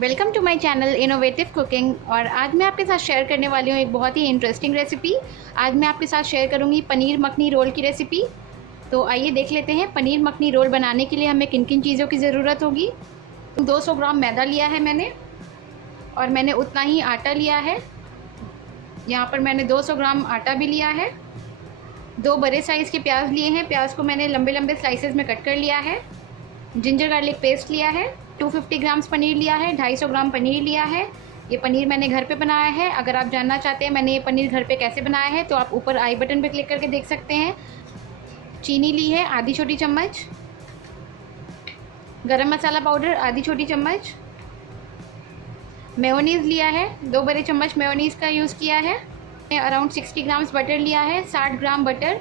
Welcome to my channel innovative cooking. और आज मैं आपके साथ शेयर करने वाली हूँ एक बहुत ही इंटरेस्टिंग रेसिपी। आज मैं आपके साथ शेयर करूँगी पनीर मखनी रोल की रेसिपी। तो आइए देख लेते हैं पनीर मखनी रोल बनाने के लिए हमें किन किन चीज़ों की ज़रूरत होगी। 200 ग्राम मैदा लिया है मैंने, और मैंने उतना ही आटा लिया है। यहाँ पर मैंने 200 ग्राम आटा भी लिया है। 2 बड़े साइज़ के प्याज लिए हैं, प्याज को मैंने लंबे लंबे स्लाइसेस में कट कर लिया है। जिंजर गार्लिक पेस्ट लिया है। 250 ग्राम्स पनीर लिया है। 250 ग्राम पनीर लिया है। ये पनीर मैंने घर पे बनाया है। अगर आप जानना चाहते हैं मैंने ये पनीर घर पे कैसे बनाया है तो आप ऊपर आई बटन पे क्लिक करके देख सकते हैं। चीनी ली है आधी छोटी चम्मच। गरम मसाला पाउडर आधी छोटी चम्मच। मेयोनीज़ लिया है, 2 बड़े चम्मच मेयोनीज़ का यूज़ किया है। अराउंड 60 ग्राम्स बटर लिया है, 60 ग्राम बटर।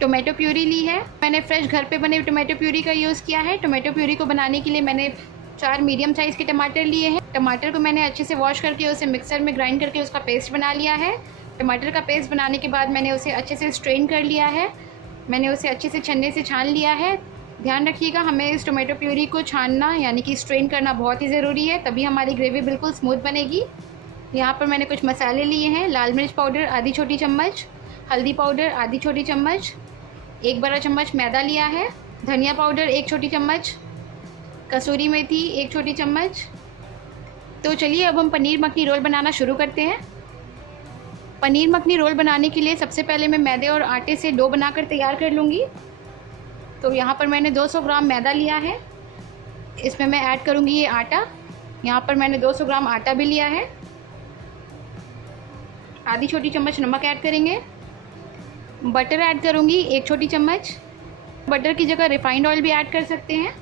टोमेटो प्यूरी ली है, मैंने फ्रेश घर पे बने टोमेटो प्यूरी का यूज़ किया है। टोमेटो प्यूरी को बनाने के लिए मैंने 4 मीडियम साइज़ के टमाटर लिए हैं। टमाटर को मैंने अच्छे से वॉश करके उसे मिक्सर में ग्राइंड करके उसका पेस्ट बना लिया है। टमाटर का पेस्ट बनाने के बाद मैंने उसे अच्छे से स्ट्रेन कर लिया है। मैंने उसे अच्छे से छन्ने से छान लिया है। ध्यान रखिएगा, हमें इस टोमेटो प्यूरी को छानना यानी कि स्ट्रेन करना बहुत ही ज़रूरी है, तभी हमारी ग्रेवी बिल्कुल स्मूथ बनेगी। यहाँ पर मैंने कुछ मसाले लिए हैं। लाल मिर्च पाउडर आधी छोटी चम्मच, हल्दी पाउडर आधी छोटी चम्मच, 1 बड़ा चम्मच मैदा लिया है। धनिया पाउडर 1 छोटी चम्मच, कसूरी मेथी 1 छोटी चम्मच। तो चलिए अब हम पनीर मखनी रोल बनाना शुरू करते हैं। पनीर मखनी रोल बनाने के लिए सबसे पहले मैं मैदे और आटे से डो बनाकर तैयार कर लूँगी। तो यहाँ पर मैंने 200 ग्राम मैदा लिया है, इसमें मैं ऐड करूँगी ये आटा। यहाँ पर मैंने 200 ग्राम आटा भी लिया है। आधी छोटी चम्मच नमक ऐड करेंगे। बटर ऐड करूँगी 1 छोटी चम्मच। बटर की जगह रिफाइंड ऑयल भी ऐड कर सकते हैं।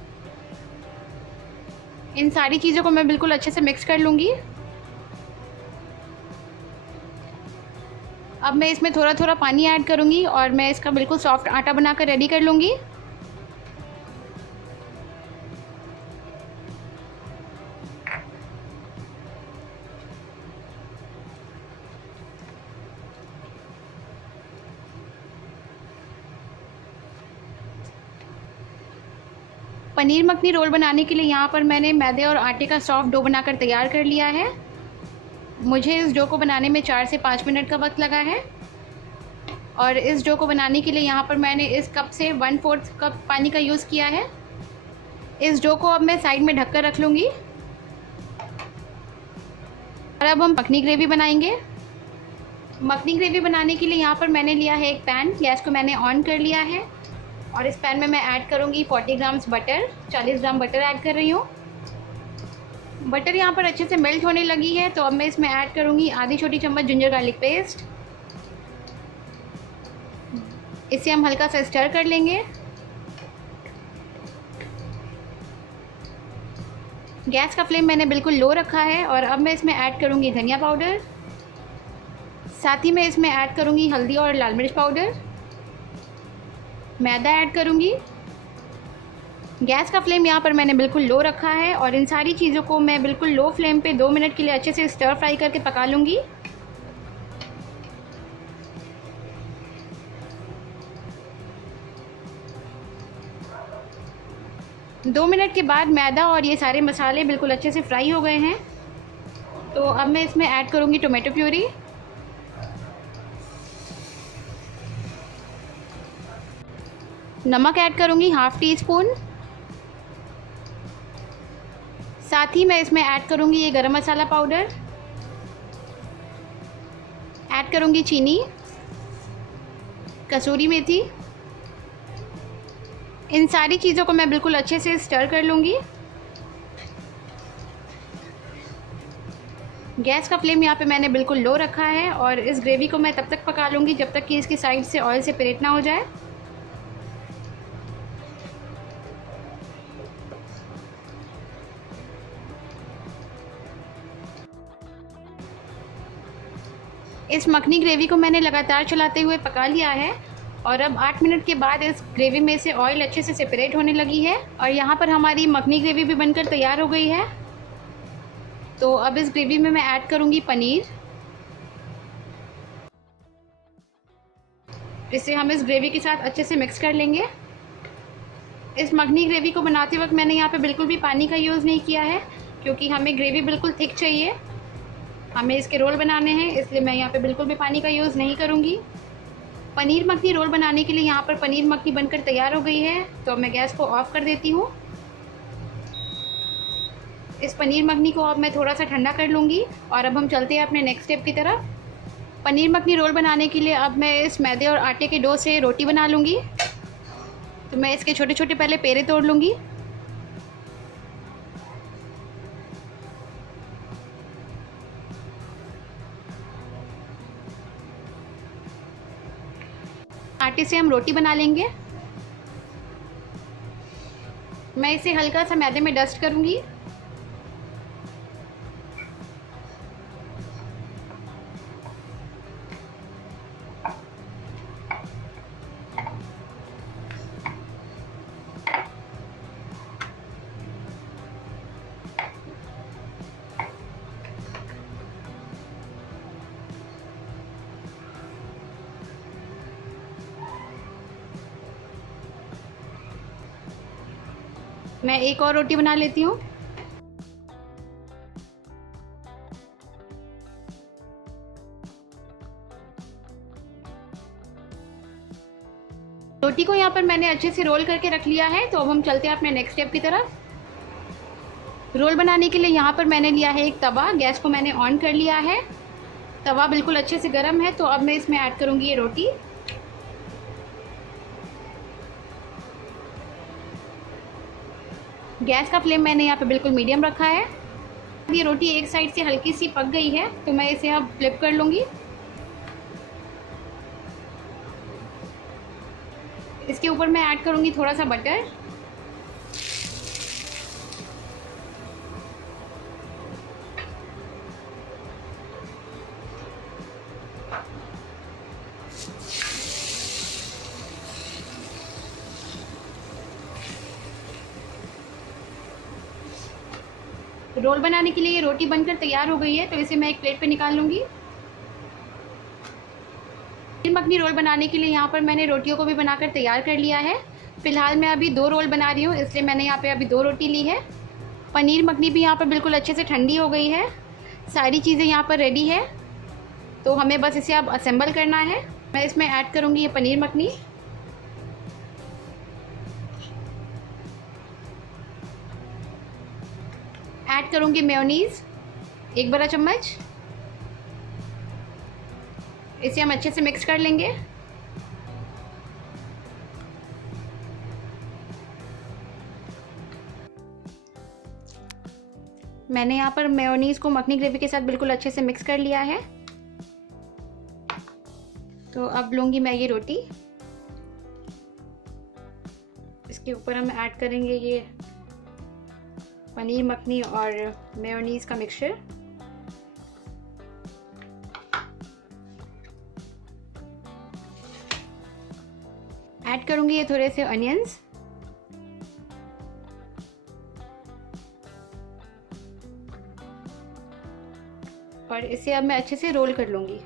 इन सारी चीज़ों को मैं बिल्कुल अच्छे से मिक्स कर लूँगी। अब मैं इसमें थोड़ा थोड़ा पानी ऐड करूँगी और मैं इसका बिल्कुल सॉफ्ट आटा बनाकर रेडी कर लूँगी। पनीर मखनी रोल बनाने के लिए यहाँ पर मैंने मैदे और आटे का सॉफ्ट डो बनाकर तैयार कर लिया है। मुझे इस डो को बनाने में 4 से 5 मिनट का वक्त लगा है। और इस डो को बनाने के लिए यहाँ पर मैंने इस कप से 1/4 कप पानी का यूज़ किया है। इस डो को अब मैं साइड में ढककर रख लूँगी। और अब हम मखनी ग्रेवी बनाएंगे। मखनी ग्रेवी बनाने के लिए यहाँ पर मैंने लिया है एक पैन। गैस को मैंने ऑन कर लिया है और इस पैन में मैं ऐड करूँगी 40 ग्राम्स बटर। 40 ग्राम बटर ऐड कर रही हूँ। बटर यहाँ पर अच्छे से मेल्ट होने लगी है, तो अब मैं इसमें ऐड करूँगी आधी छोटी चम्मच जिंजर गार्लिक पेस्ट। इसे हम हल्का सा स्टर कर लेंगे। गैस का फ्लेम मैंने बिल्कुल लो रखा है। और अब मैं इसमें ऐड करूँगी धनिया पाउडर, साथ ही मैं इसमें ऐड करूँगी हल्दी और लाल मिर्च पाउडर। मैदा ऐड करूँगी। गैस का फ्लेम यहाँ पर मैंने बिल्कुल लो रखा है और इन सारी चीज़ों को मैं बिल्कुल लो फ्लेम पे 2 मिनट के लिए अच्छे से स्टर फ्राई करके पका लूँगी। दो मिनट के बाद मैदा और ये सारे मसाले बिल्कुल अच्छे से फ्राई हो गए हैं। तो अब मैं इसमें ऐड करूँगी टोमेटो प्यूरी। नमक ऐड करूँगी ½ टी स्पून। साथ ही मैं इसमें ऐड करूँगी ये गरम मसाला पाउडर। ऐड करूँगी चीनी, कसूरी मेथी। इन सारी चीज़ों को मैं बिल्कुल अच्छे से स्टर कर लूँगी। गैस का फ्लेम यहाँ पे मैंने बिल्कुल लो रखा है और इस ग्रेवी को मैं तब तक पका लूँगी जब तक कि इसकी साइड से ऑयल सेपरेट ना हो जाए। इस मखनी ग्रेवी को मैंने लगातार चलाते हुए पका लिया है और अब 8 मिनट के बाद इस ग्रेवी में से ऑयल अच्छे से सेपरेट होने लगी है और यहाँ पर हमारी मखनी ग्रेवी भी बनकर तैयार हो गई है। तो अब इस ग्रेवी में मैं ऐड करूँगी पनीर। इसे हम इस ग्रेवी के साथ अच्छे से मिक्स कर लेंगे। इस मखनी ग्रेवी को बनाते वक्त मैंने यहाँ पे बिल्कुल भी पानी का यूज़ नहीं किया है, क्योंकि हमें ग्रेवी बिल्कुल थिक चाहिए, हमें इसके रोल बनाने हैं, इसलिए मैं यहाँ पे बिल्कुल भी पानी का यूज़ नहीं करूँगी। पनीर मखनी रोल बनाने के लिए यहाँ पर पनीर मखनी बनकर तैयार हो गई है, तो मैं गैस को ऑफ़ कर देती हूँ। इस पनीर मखनी को अब मैं थोड़ा सा ठंडा कर लूँगी और अब हम चलते हैं अपने नेक्स्ट स्टेप की तरफ। पनीर मखनी रोल बनाने के लिए अब मैं इस मैदे और आटे के डो से रोटी बना लूँगी। तो मैं इसके छोटे छोटे पहले पेड़े तोड़ लूँगी। आटे से हम रोटी बना लेंगे। मैं इसे हल्का सा मैदे में डस्ट करूँगी। मैं एक और रोटी बना लेती हूँ। रोटी को यहाँ पर मैंने अच्छे से रोल करके रख लिया है, तो अब हम चलते हैं अपने नेक्स्ट स्टेप की तरफ। रोल बनाने के लिए यहाँ पर मैंने लिया है एक तवा, गैस को मैंने ऑन कर लिया है। तवा बिल्कुल अच्छे से गर्म है, तो अब मैं इसमें ऐड करूँगी ये रोटी। गैस का फ्लेम मैंने यहाँ पे बिल्कुल मीडियम रखा है। ये रोटी एक साइड से हल्की सी पक गई है, तो मैं इसे अब फ्लिप कर लूँगी। इसके ऊपर मैं ऐड करूँगी थोड़ा सा बटर। रोल बनाने के लिए ये रोटी बनकर तैयार हो गई है, तो इसे मैं एक प्लेट पे निकाल लूँगी। पनीर मखनी रोल बनाने के लिए यहाँ पर मैंने रोटियों को भी बनाकर तैयार कर लिया है। फ़िलहाल मैं अभी 2 रोल बना रही हूँ, इसलिए मैंने यहाँ पे अभी 2 रोटी ली है। पनीर मखनी भी यहाँ पर बिल्कुल अच्छे से ठंडी हो गई है। सारी चीज़ें यहाँ पर रेडी है, तो हमें बस इसे अब असेंबल करना है। मैं इसमें ऐड करूँगी ये पनीर मखनी। ऐड करूँगी मेयोनीज़ 1 बड़ा चम्मच। इसे हम अच्छे से मिक्स कर लेंगे। मैंने यहाँ पर मेयोनीज़ को मखनी ग्रेवी के साथ बिल्कुल अच्छे से मिक्स कर लिया है। तो अब लूँगी मैं ये रोटी, इसके ऊपर हम ऐड करेंगे ये पनीर मखनी और मेयोनीज़ का मिक्सचर। ऐड करूँगी ये थोड़े से अनियंस। और इसे अब मैं अच्छे से रोल कर लूँगी।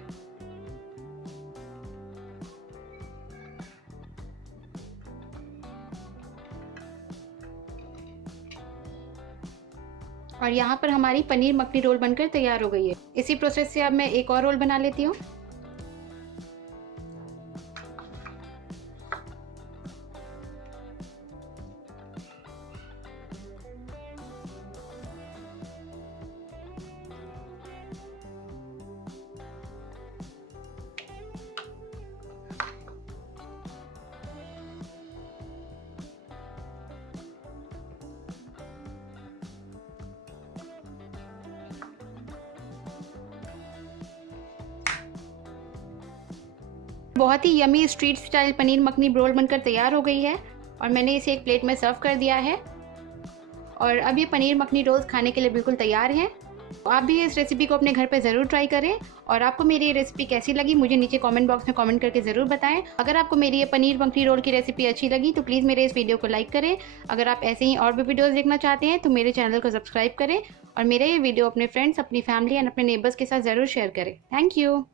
और यहाँ पर हमारी पनीर मखनी रोल बनकर तैयार हो गई है। इसी प्रोसेस से अब मैं एक और रोल बना लेती हूँ। बहुत ही yummy street style paneer makhani roll बनकर तैयार हो गई है और मैंने इसे एक प्लेट में सर्व कर दिया है। और अब ये पनीर मखनी रोल्स खाने के लिए बिल्कुल तैयार हैं। तो आप भी इस रेसिपी को अपने घर पे ज़रूर ट्राई करें। और आपको मेरी ये रेसिपी कैसी लगी मुझे नीचे कमेंट बॉक्स में कमेंट करके ज़रूर बताएं। अगर आपको मेरी ये पनीर मखनी रोल की रेसिपी अच्छी लगी तो प्लीज़ मेरे इस वीडियो को लाइक करें। अगर आप ऐसे ही और भी वीडियोज़ देखना चाहते हैं तो मेरे चैनल को सब्सक्राइब करें और मेरा ये वीडियो अपने फ्रेंड्स, अपनी फैमिली एंड अपने नेबर्स के साथ ज़रूर शेयर करें। Thank you.